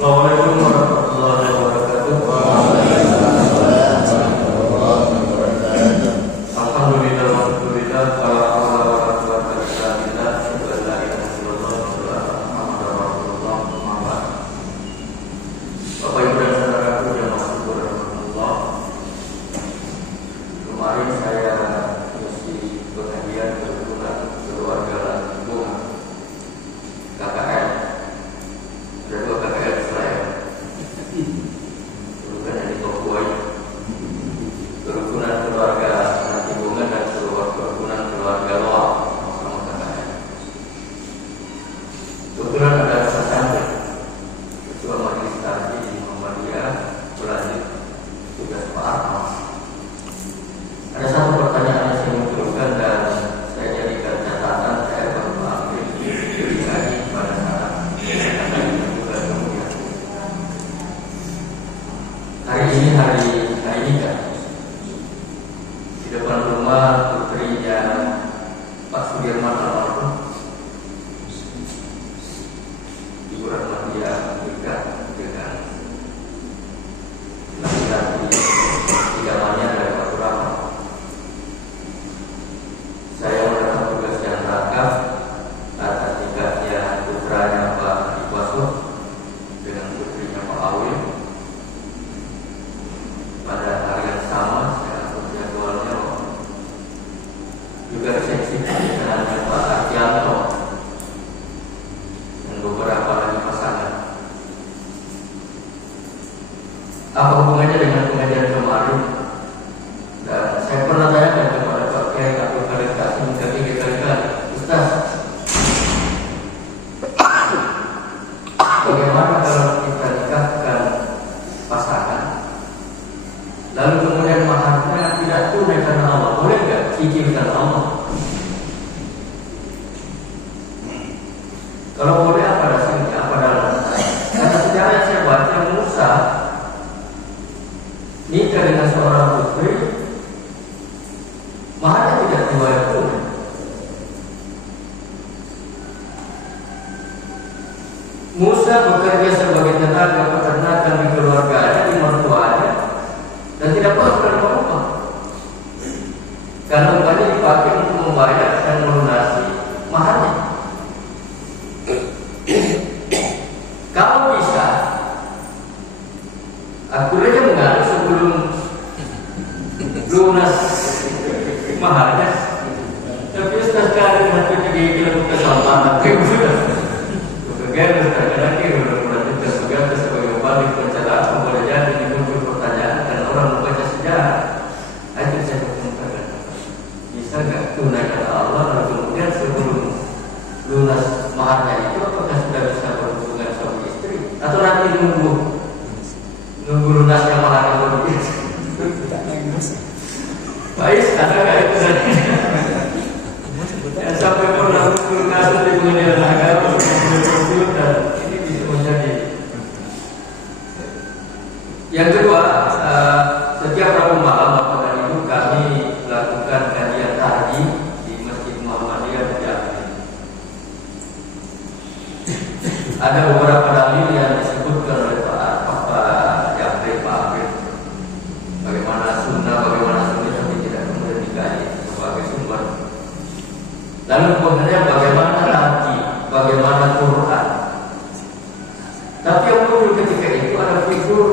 Assalamualaikum warahmatullahi wabarakatuh. Alhamdulillah walhamdulillah wala haula wala quwwata illa billah. Asyhadu an la ilaha illallah wa Muhammadar Rasulullah. Amma ba'd. Bapak Ibu dan saudaraku yang rahmatullah. Kemarin saya mengisi pengajian kebetulan keluarga Lambung KKL. Ada dua KKL Israel. Kerukunan di Papua, kerukunan keluarga Lambungan dan kerukunan keluarga Loa sama KKL. Kebetulan ada sesantren Ketua Majelis Taklim di Muhammadiyah berlanjut tugas Pak Armas. Ada satu pertanyaan yang saya munculkan dan saya jadikan catatan. Saya baru mengambil dikaji pada saat juga kemudian. Hari ini kan di depan rumah putrinya Pak Sudirman almarhum, Ibu Rahmatia nikah dengan laki-laki idamannya dari Pak Surama. Saya mendapat tugas yang rangkap atas nikahnya putranya Pak Iqwaso dengan putrinya Pak Awil. Pada hari yang sama saya atur jadwalnya juga resepsi pernikahannya Pak Artianto dan beberapa lagi pasangan. Apa hubungannya dengan pengajian kemarin? Dan saya pernah tanyakan kepada Pak Kiai Abdul Khalid Qasim ketika Ustaz, bagaimana kalau kita nikahkan pasangan lalu kemudian maharnya tidak tunai karena Allah, boleh nggak cicil karena Allah? Kalau boleh apa dasarnya, apa dalilnya? Karena sejarah yang saya baca, Musa nikah dengan seorang putri, maharnya tidak dibayar tunai. Musa bekerja sebagai tenaga peternakan di keluarganya, di mertuanya, dan tidak pernah berubah. Karena upahnya dipakai untuk membayar dan melunasi maharnya. Kalau bisa, aku saja mengaku sebelum lunas maharnya. Tapi Ustaz sekali nanti dikirim ke Salman, tapi sudah. Kemudian kadang-kadang kita melanjutkan tugas sebagai balik pencerahan, boleh jadi muncul pertanyaan dan orang membaca sejarah. Itu saya mengatakan, bisa nggak tunaikan Allah dan kemudian sebelum lunas maharnya itu apakah sudah bisa berhubungan suami istri atau nanti nunggu lunasnya maharnya baru bisa? Baik, ada nggak itu tadi? Sampai pernah muncul kasus di pengadilan agama dan ini bisa menjadi. Yang kedua, setiap Rabu malam Bapak dan Ibu kami lakukan kajian tahji di Masjid Muhammadiyah di Jambi. Ada beberapa dalil yang disebutkan oleh Pak Jambi, Pak Abid. Bagaimana sunnah, bagaimana sunnah tapi tidak kemudian dikaji sebagai sumber. Lalu kemudian bagaimana haji, bagaimana Quran. Tapi yang muncul ketika itu ada figur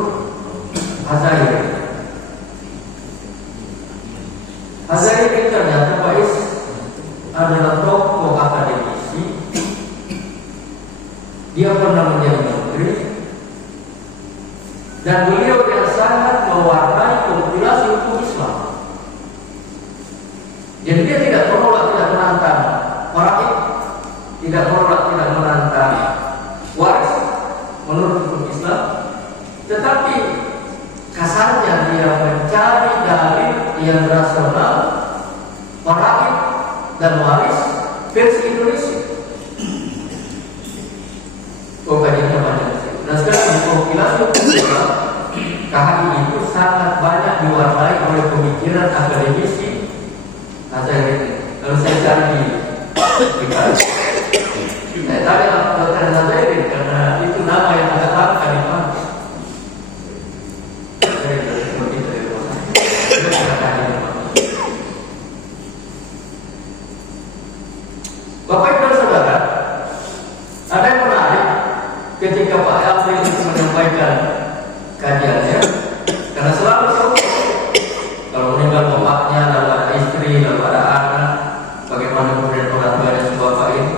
Hazairi. Hazairi ternyata Faiz adalah tokoh akademisi. Dia pernah menjadi menteri dan beliau yang sangat mewarnai kompilasi hukum Islam. Jadi dia tidak menolak, tidak menantang faraid, tidak menolak, tidak menantang waris menurut hukum Islam, tetapi kasarnya dia mencari dalil yang rasional, faraid dan waris versi Indonesia. Kajiannya banyak. Nah sekarang di kompilasi hukum Islam, KHI itu sangat banyak diwarnai oleh pemikiran akademisi Hazairi. Lalu saya cari di saya tanya Dr. Hazairi karena itu nama yang agak langka di ketika Pak April itu menyampaikan kajiannya, karena selalu tahu kalau meninggal bapaknya, lalu ada istri, lalu ada anak, bagaimana kemudian orang tua dan si bapak ini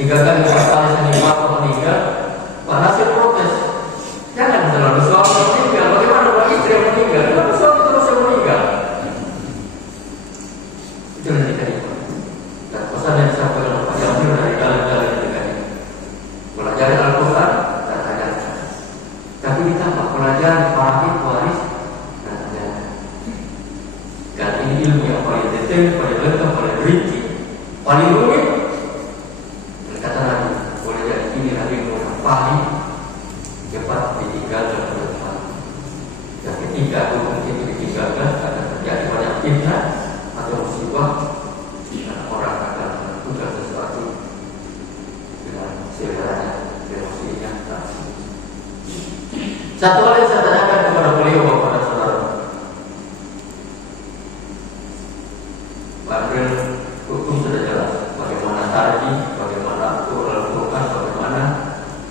3 kali 4 kali seni bapak meninggal, Pak Nasir protes, jangan selalu suami meninggal, bagaimana kalau istri yang meninggal, kenapa suami terus yang meninggal? Itu nanti tadi. Dan pesan yang disampaikan oleh Pak Jamil dari dalam-dalam ini, pelajari Al-Quran dan ajarkan. Tapi ditambah pelajari fahim, waris dan ajarkan. Dan ini ilmu yang paling detail, paling lengkap, paling rinci, paling rumit. Dan kata Nabi, boleh jadi inilah ilmu yang paling cepat ditinggalkan oleh Tuhan. Dan ketika hukum itu ditinggalkan, akan terjadi banyak fitnah atau musibah. Orang akan menentukan sesuatu dengan seleranya, emosinya. Satu hal yang saya tanyakan kepada beliau, Bapak dan Saudara, Pak April, hukum sudah jelas. Bagaimana tarji, bagaimana Al-Quran, bagaimana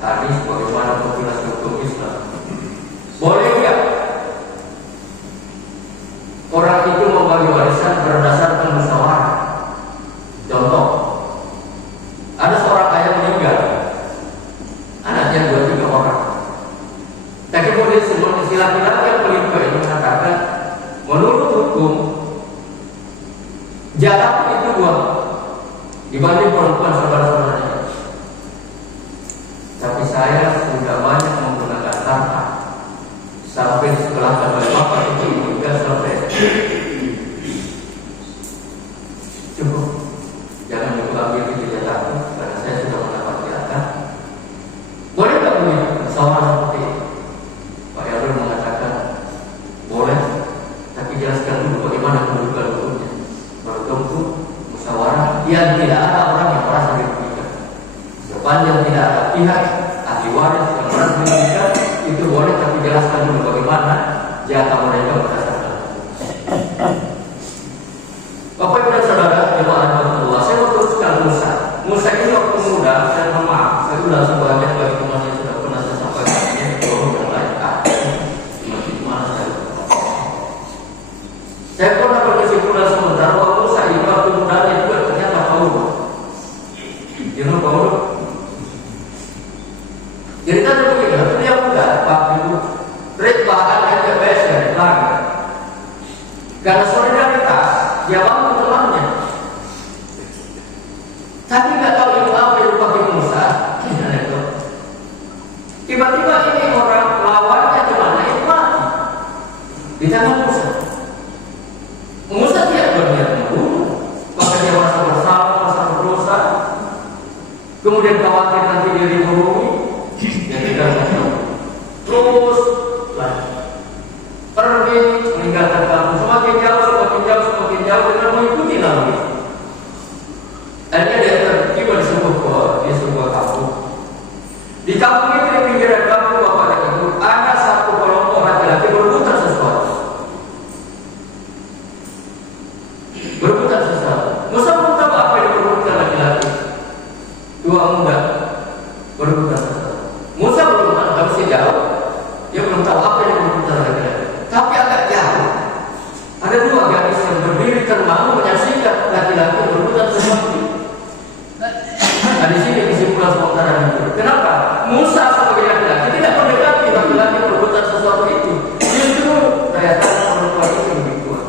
hadis, bagaimana kompilasi hukum Islam. Boleh nggak orang itu membagi warisan berdasarkan musyawarah? Contoh, ada seorang ayah meninggal, anaknya 2-3 orang. Tapi kemudian si laki-laki yang pelipur itu mengatakan, menurut hukum, jatah itu 2 dibanding perempuan saudara-saudaranya. Tapi saya sudah banyak menggunakan harta sampai disekolahkan oleh bapak itu hingga sampai cukup. Jangan diambil itu jatahku, karena saya sudah mendapat jatah. Boleh tak begitu? Sama seperti itu. Pak Yarul mengatakan boleh, tapi jelaskan dulu bagaimana kedudukan hukumnya. Baru tentu musyawarah yang tidak ada orang yang merasa dirugikan. Sepanjang tidak ada pihak ahli waris yang merasa dirugikan, itu boleh, tapi jelaskan dulu bagaimana jatah mereka berdasarkan. Bapak Ibu dan Saudara, jemaah saya mau teruskan Musa ini waktu muda, saya mohon maaf, saya sudah sebagian bagi teman yang sudah pernah saya sampaikan ini, orang yang lain masih di mana saya pernah berkesimpulan sementara bahwa Musa ini waktu mudanya juga ternyata Paulus. You know Paulus? Ceritanya begini, dia muda, waktu itu Red bahkan aja biasa lagi, karena solidaritas dia bangun temannya. Tapi nggak tahu itu apa yang dipakai Musa. Tiba-tiba ini orang lawannya gimana? Itu mati di tangan Musa. Musa tidak berniat membunuh, maka dia merasa bersalah, merasa berdosa. Kemudian khawatir nanti dia dibunuh, dia tidak tahu. Terus pergi meninggalkan kampung, semakin jauh dengan mengikuti Nabi. Akhirnya dia tiba di sebuah kampung. Di kampung itu, di pinggiran kampung bapak dan ibu, ada satu kelompok laki-laki berebutan sesuatu. Musa belum tahu apa yang diperebutkan laki-laki. 2 muda berebutan sesuatu. Musa belum tahu, masih jauh. Dia belum tahu apa yang diperebutkan laki-laki. Tapi agak jauh, ada 2 gadis yang berdiri termangu menyaksikan laki-laki berebutan sesuatu. Nah, di sini kesimpulan sementara itu. Kenapa? Musa sebagai laki-laki tidak mendekati laki-laki berebutan sesuatu itu. Justru ternyata perempuan itu lebih kuat.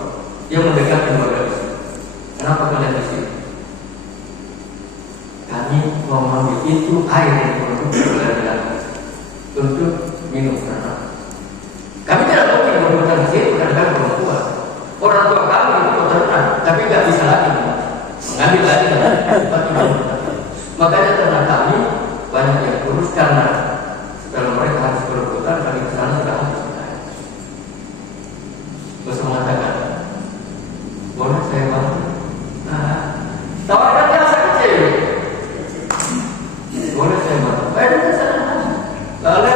Dia mendekati 2 gadis. Kenapa kalian di sini? Kami mau mengambil itu air yang diperlukan oleh laki-laki untuk minum karena kami tidak mungkin berebutan di sini karena kami perempuan. Orang tua kami itu berenang, tapi nggak bisa lagi mengambil lagi dan makanya karena kami banyak yang kurus karena setelah mereka habis berebutan kami kesana sudah habis. Terus mengatakan, boleh saya bantu? Nah, tawarkan jasa kecil. Boleh saya bantu? Ayo ke sana. Lalu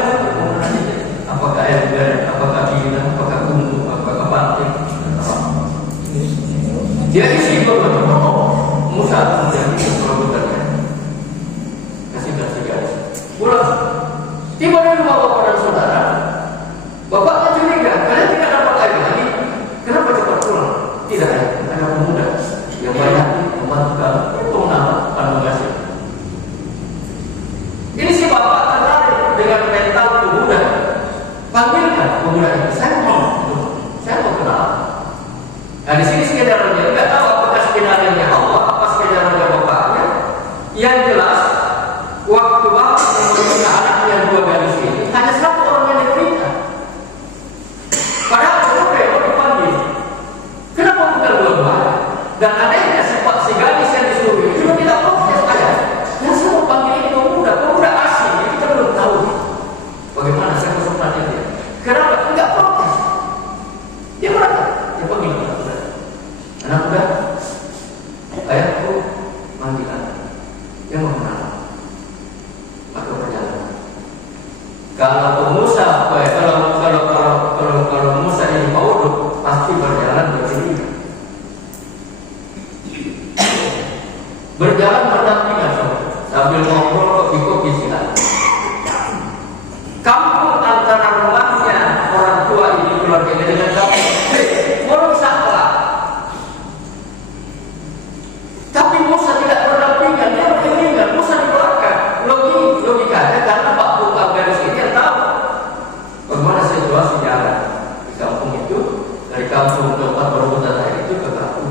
apakah air garam, apakah bina, apakah bumbu, apakah banting? Dia isi Musa kemudian berebutannya. Kasih garis pulang. Tiba di rumah bapak dan saudara, bapaknya curiga, kalian tidak dapat air lagi, kenapa cepat pulang? Tidak, ada pemuda yang banyak membantu kamu, itu nama kandung kasih. Ini si bapak tertarik dengan mental pemuda. Panggilkan pemuda ini, saya mau kenal. Nah di sini skenario nggak tahu apakah skenario Allah, apa skenario bapaknya. Yang jelas, waktu bapak memiliki anak yang 2 gadis ini, hanya 1 orang yang diberikan. Padahal pemuda dipanggil, kenapa bukan 2-2? Dan adanya si gadis yang disuruh ini juga tidak protes ayah. Yang saya mau panggil ini pemuda asing, jadi kita belum tahu bagaimana saya kesukaannya dia. Kenapa? Tidak protes. Dia berkata, dia panggil anak muda, ayahku manggil anak. Dia mau kenal. Maka berjalan. Kalau Musa, kalau Musa ini mau pasti berjalan berdiri. Berjalan berdampingan sambil ngobrol kopi silat. Kampung antara rumahnya orang tua ini keluarganya dengan kampung merusaklah. Tapi Musa tidak berdampingan, dia beriringan. Musa di belakang. Logikanya karena Pak Bukal gadis ini yang tahu bagaimana situasi jalan di kampung itu, dari kampung tempat berebutan air itu ke kampung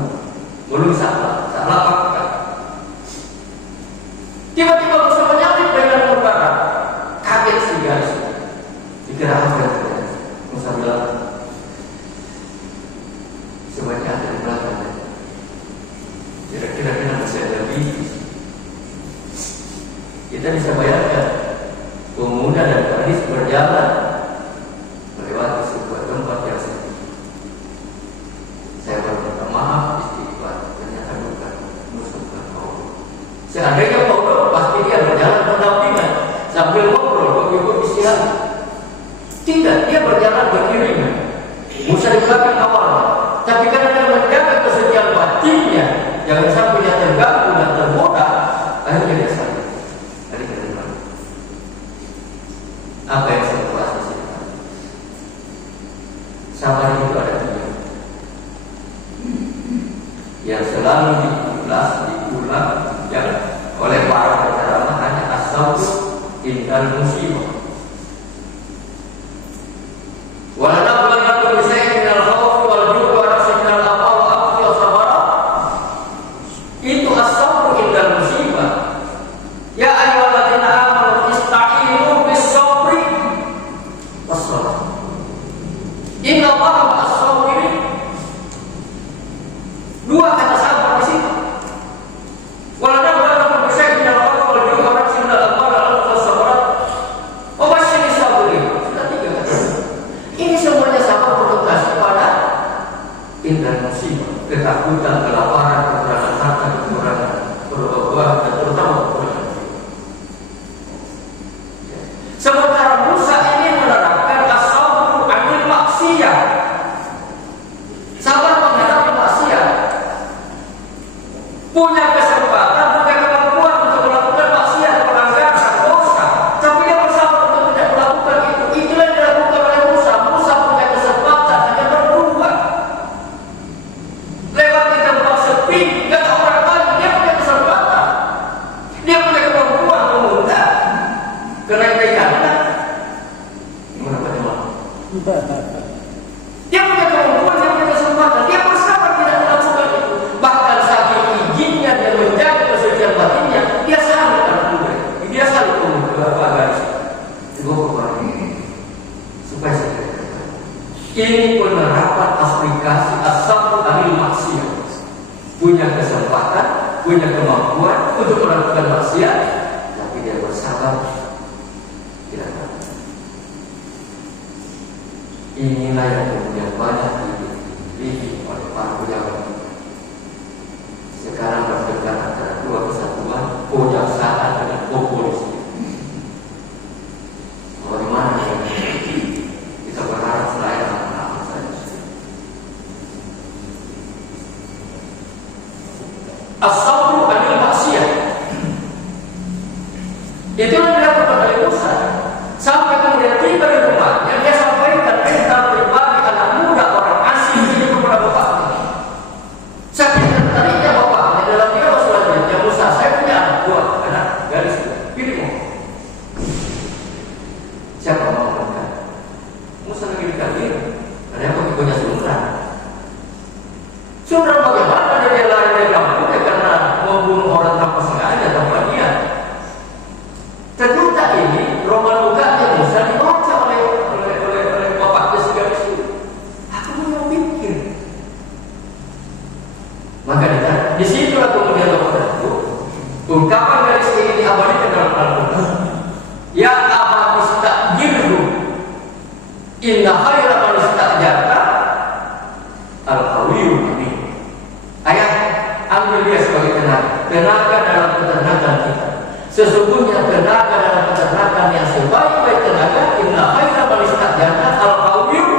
merusaklah, salah pakai. Tiba-tiba Musa menyambut dengan murka, kaget si gadis. Dikira apa? Musa bilang, semuanya ada di belakang. Kira-kira masih ada lebih. Kita bisa bayangkan pemuda dan gadis berjalan melewati sebuah tempat yang sepi. Saya berminta maaf, istighfar, ternyata bukan musuh Allah. Seandainya Allah, pasti dia berjalan berdampingan sambil ngobrol, kopi siang. Tidak, dia berjalan beriringan. Musa di belakang awalnya, tapi karena dia menjaga kesetiaan batinnya, jangan sampai dia terganggu dan tergoda, akhirnya dia saling. Apa yang saya bahas di sini? Sabar itu ada 3 yang selalu diulang yang oleh para penceramah hanya as-sabr indal musibah. Waladabulanakum bisyai'in minal khawfi wal ju'i wa nafsin minal amwali wa anfusi was samarat. Itu as-sabr indal musibah. Ya ayyuhalladzina amanu ista'inu bis-sabri was-salah. Inna Allaha ma'as sabirin. 2 kata sabar di situ. Waladabulanakum bisyai'in minal khawfi wal ju'i wa nafsin minal amwali wa anfusi was samarat. Wa basyiris sabirin. Sudah 3 kata. Ini semuanya sama berorientasi pada indal musibah, ketakutan, kelaparan, kekurangan harta, kekurangan berbuah, dan terutama kekurangan jiwa. Sementara Musa ini menerapkan as-sabr 'anil maksiyah, sabar menghadapi maksiat. Punya kesempatan, punya kemampuan untuk melakukan maksiat, pelanggaran, dosa, tapi dia bersabar untuk tidak melakukan itu. Itulah yang dilakukan oleh Musa. Musa punya kesempatan hanya berdua lewat di tempat sepi, gak ada orang lain. Dia punya kesempatan, dia punya kemampuan memutar kenaikannya. Gimana Pak Jamal? Dia punya kemampuan, dia punya kesempatan, dia bersabar tidak melakukan itu. Bahkan saking izinnya dia menjaga kesucian batinnya, dia salut dengan dia salut kepada gadis. Supaya saya katakan, ini penerapan aplikasi as-sabr 'anil maksiyah. Punya kesempatan, punya kemampuan untuk melakukan maksiat, tapi dia bersabar tidak tahu. Inilah yang kemudian banyak dipilih oleh para pejabat. Sekarang bertengkar antara 2 kesatuan, kejaksaan dengan kepolisian. Bagaimana kita berharap selain aman-aman saja. As-sabr 'anil maksiyah. Itulah yang dilakukan oleh Musa. Sampai Siapa mau makan? Musa lagi dikali. Ada yang punya sumberan. Sumberan bagaimana dia lari dari kampung karena membunuh orang tanpa sengaja tanpa niat. Ternyata ini roman mukanya Musa dibaca oleh bapaknya si gadis itu. Aku mau mikir. Maka di situlah kemudian saudaraku, ungkapan gadis ini diabadikan dalam Al-Quran. Ya abad istajirhu, inna khaira man istajarta al-qawiyyu amin. Ayat ambil dia sebagai tenaga dalam peternakan kita. Sesungguhnya tenaga dalam peternakan yang sebaik-baik tenaga, inna khaira man istajarta al-qawiyyu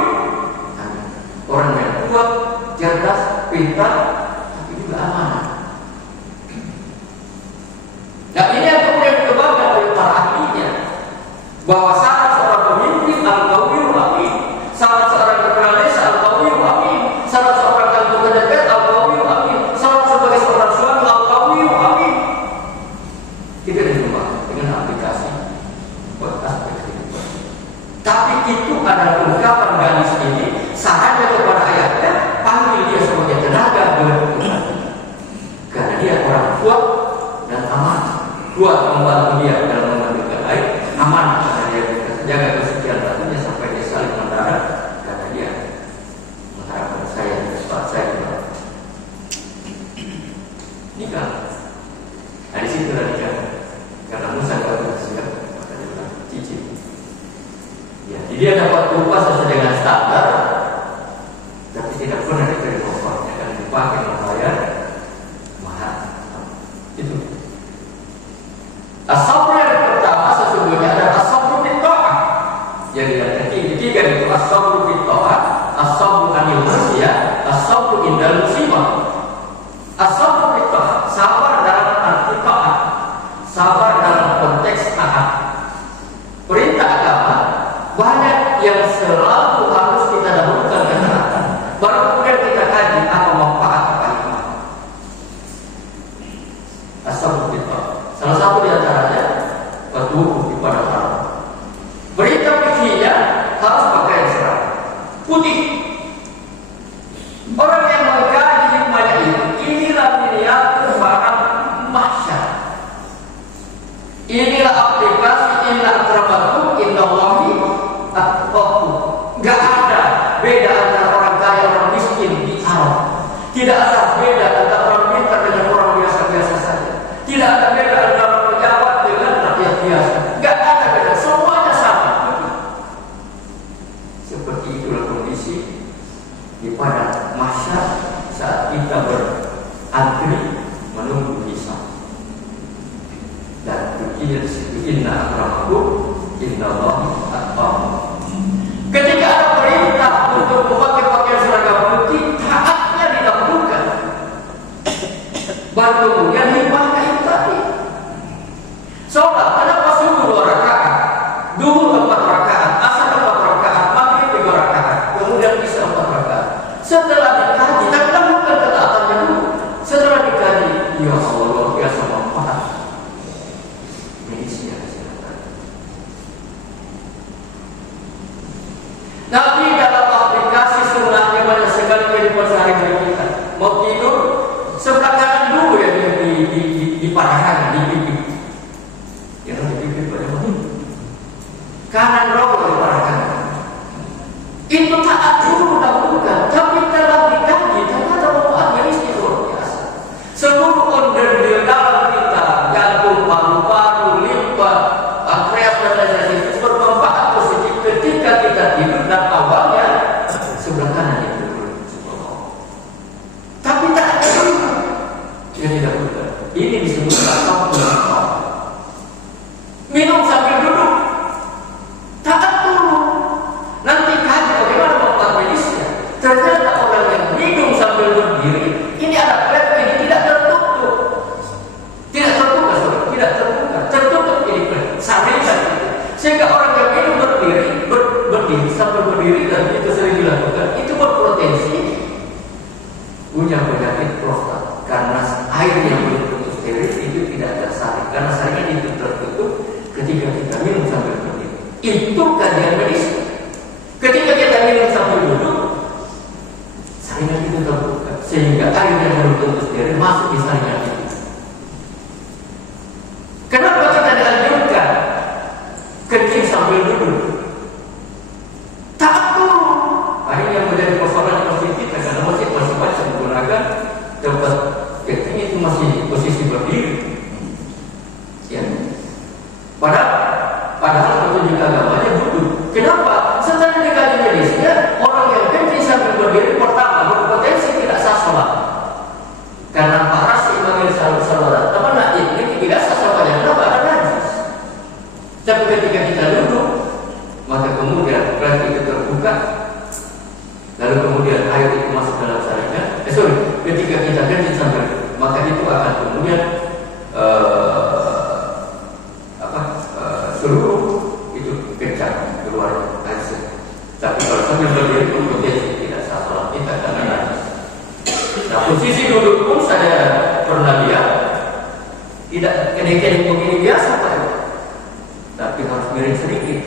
amin. Orang yang kuat, cerdas, pintar, tapi juga amanah. Nah ini yang kemudian dikembangkan oleh para ahlinya, bahwa syarat seorang pemimpin al-qawiyyu amin, syarat seorang kepala desa al-qawiyyu amin, syarat seorang anggota DPR al-qawiyyu amin, syarat sebagai seorang suami al-qawiyyu amin. Kita dikembangkan dengan aplikasi buat aspek kehidupan. Tapi itu adalah ungkapan gadis ini, sarannya kepada ayahnya, panggil dia sebagai tenaga berguna, karena dia orang kuat dan aman. Kuat membantu dia dalam mengambilkan air, aman karena dia jaga kesucian hatinya sampai dia saling mendarat karena dia mengharapkan saya cepat saya nikah. Nah di situ lah nikah. Karena Musa kalau siap maka dia bilang cicip. Ya, jadi dia dapat upah sesuai dengan standar, tapi tidak pernah diterima upahnya karena dipakai membayar mahal. Itu. As-sabr yang pertama sesungguhnya adalah as-sabr fit ta'ah. Jadi yang ketiga itu as-sabr fit ta'ah, as-sabr anil maksiyah, as-sabr indal musibah. As-sabr fit ta'ah, sabar dalam arti ta'ah, sabar dalam konteks taat. Perintah agama banyak yang selalu harus kita dahulukan ketaatan, baru kemudian kita kaji apa manfaat apa hikmah. As-sabr fit ta'ah. Salah satu di antaranya bertubuh kepada Allah. Berita fikihnya harus pakaian seragam putih. Orang yang mengkaji hikmahnya inilah miniatur barang mahsyar. Inilah aplikasi inna akramakum indallahi atqakum. Gak ada beda antara orang kaya dan orang miskin di alam. Tidak ada beda antara orang pintar dengan orang biasa-biasa saja. Tidak ada beda antara pejabat dengan rakyat biasa. Gak ada beda, semuanya sama. Seperti itulah kondisi di pada masyarakat saat kita berantri menunggu hisab. Dan berkira di situ inna akramakum indallahi atqakum. Ketika ada perintah untuk memakai pakaian seragam putih, taatnya didahulukan. Baru kemudian hikmahnya itu tadi. Sholat, kenapa subuh 2 rakaat, duhur 4 rakaat, asar 4 rakaat, maghrib 3 rakaat, kemudian isya 4 rakaat. Setelah dikaji, tapi lakukan ketaatannya dulu. Setelah dikaji, ya Allah luar biasa manfaat medisnya kesehatan. Tapi dalam aplikasi sunnahnya banyak sekali kehidupan sehari-hari kita. Mau tidur, sebelah kanan dulu ya di parahan, di pipi. Ya di pipi pada kanan rogo di parahan. Itu taat dulu dahulukan. Tapi telah dikaji, ternyata manfaat medisnya luar biasa. Seluruh organ di dalam kita, jantung, paru-paru, limpa, pankreas dan lain-lain itu bermanfaat positif ketika kita tidur dan awalnya sebelah kanan itu. Tapi tak ada yang didahulukan. Ini disebut sabtu. Minum sambil duduk, taat dulu. Nanti kaji bagaimana manfaat medisnya. Ternyata orang yang minum sambil berdiri, ini ada klep, ini tidak tertutup. Tidak terbuka, saudara, tidak terbuka. Tertutup ini klep, saringan itu. Sehingga orang yang minum berdiri sambil berdiri dan itu sering dilakukan, itu berpotensi punya penyakit prostat karena air yang belum steril itu tidak tersaring karena saringan itu tertutup ketika kita minum sambil berdiri. Itu kajian medis. Ketika kita minum sambil duduk, saringan itu terbuka sehingga air yang belum tentu steril masuk di saringan itu. Kenapa kita dianjurkan kencing sambil duduk? Tak perlu. Ini yang menjadi persoalan masjid kita, karena masjid masih banyak menggunakan tempat kencing itu masih posisi berdiri. Ya. Padahal petunjuk agamanya duduk. Kenapa? Setelah dikaji medisnya, orang yang kencing sambil berdiri pertama berpotensi tidak sah sholat. Karena para imam salat teman ini tidak sah sholatnya. Kenapa? Ada najis. Tapi ketika kita duduk, maka kemudian berarti itu terbuka, lalu kemudian air itu masuk dalam saringan. Ketika kita kencing sambil, maka itu akan kemudian seluruh itu kencang keluar air. Tapi kalau sambil berdiri pun potensi tidak sah sholat kita karena najis. Nah, posisi duduk pun saya pernah lihat tidak kedek-kedek begini biasa Pak, tapi harus miring sedikit.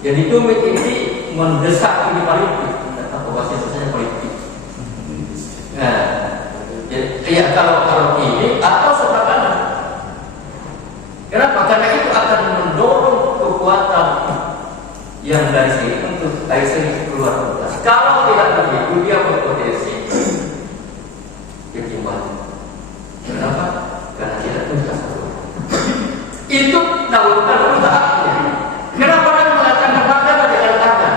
Jadi tumit ini mendesak ini politik, atau bahasa Indonesia politik. Nah, ya kalau ini atau sebelah kanan. Kenapa? Karena itu akan mendorong kekuatan yang dari sini untuk air seni keluar ke atas. Kalau tidak begitu, dia berpotensi ketimbang. Kenapa? Karena tidak tuntas. Itu dahulukan usahanya. Kenapa dia mengatakan bagaimana dengan tangan?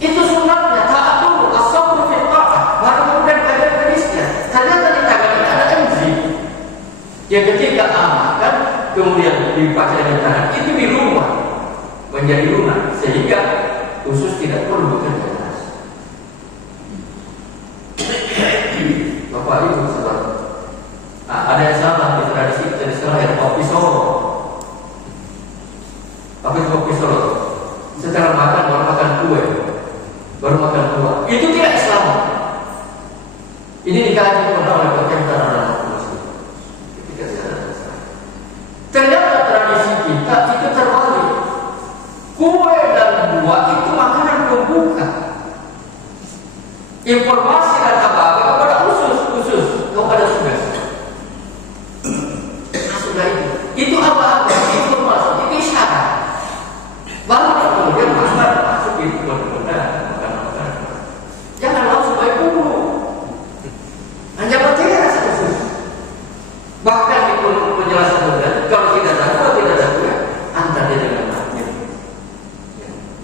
Itu sunatnya. Taat dulu, as-sabru fil ta'ah. Baru kemudian kajian medisnya. Ternyata di tangan ini ada enzim yang ketika amalkan kemudian dipakai dengan tangan itu di rumah menjadi lunak sehingga usus tidak perlu bekerja keras. Bapak Ibu saudara, ada yang salah di tradisi Israel kopi Solo. Apa itu kopi Solo? Setelah makan baru makan kue, baru makan buah. Itu tidak Islam. Ini dikaji pernah oleh Komentar Agama Muslim. Ketika tidak ada Islam. Ternyata tradisi kita itu terbalik. Kue dan buah itu makanan pembuka. Informasi dan apa-apa kepada usus kepada sudah. Sudah itu apa-apa informasi itu isyarat. Baru kemudian masuk itu benar-benar makan. Jangan langsung baik dulu. Hanya baca satu. Bahkan di penjelasan benar kalau tidak ada antar dia dengan maknya.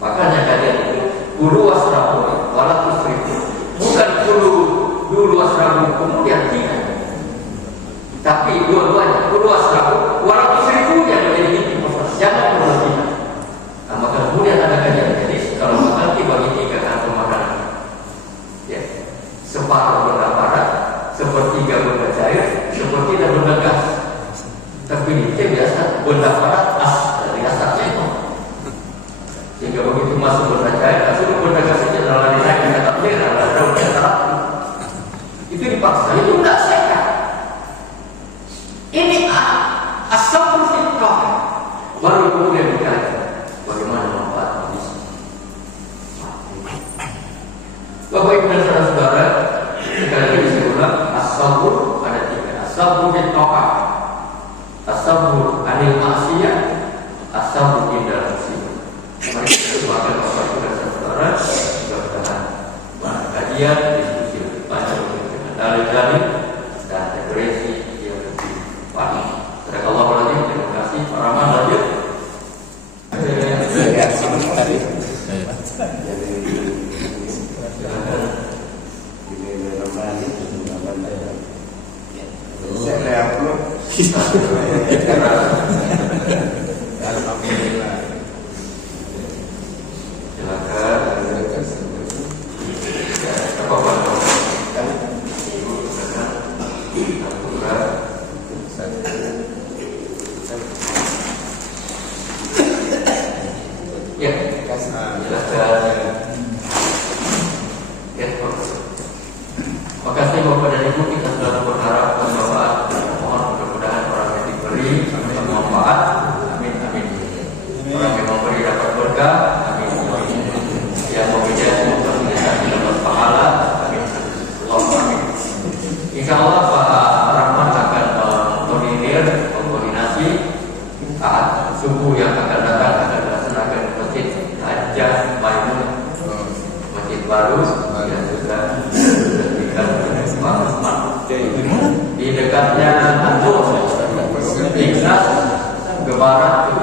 Makanya kalian itu guru wasrabu walaupun seribu, bukan dulu wasrabu kemudian tidak, tapi dua-duanya guru wasrabu walaupun seribu yang menjadi inti masalah. Jangan berlebihan. Nah, maka kemudian ada kajian medis kalau makan dibagi tiga kantong makanan. Ya, separuh benda padat, sepertiga benda cair, sepertiga benda gas. Tapi ini biasa benda padat dari asapnya itu. Sehingga begitu masuk benda cair, langsung benda gasnya dalam dinaik ke atas merah, dalam dalam itu dipaksa, itu tidak sehat. Ini asal berfikir, baru kemudian dikaji bagaimana manfaat medis. Bapak Ibu dan saudara-saudara, sekali lagi saya ulang, as-sabr ada tiga. As-sabr bil ta'ah, as-sabr anil maksiyah, as-sabr inda musibah. Mari kita doakan Bapak Ibu dan saudara, mudah-mudahan kajian diskusi lebih banyak dengan dalil-dalil dan referensi yang lebih paham. Sadaqallahu alazim. Terima kasih. Pak Rahman lanjut. Alhamdulillah. Makasih Bapak dan Ibu, kita selalu berharap berdoa, mohon mudah-mudahan orang yang diberi bermanfaat. Amin amin. Orang yang memberi keluarga. Amin. Yang memiliki semoga kita dapat pahala. Amin. Amin. Insya Allah Pak Rahman akan mengkoordinasi saat subuh yang akan datang akan dilaksanakan di Masjid Hajjah Maimunah, masjid baru yang sudah diberikan oleh Pak Rahman di dekatnya Antur, Ignas, ke barat.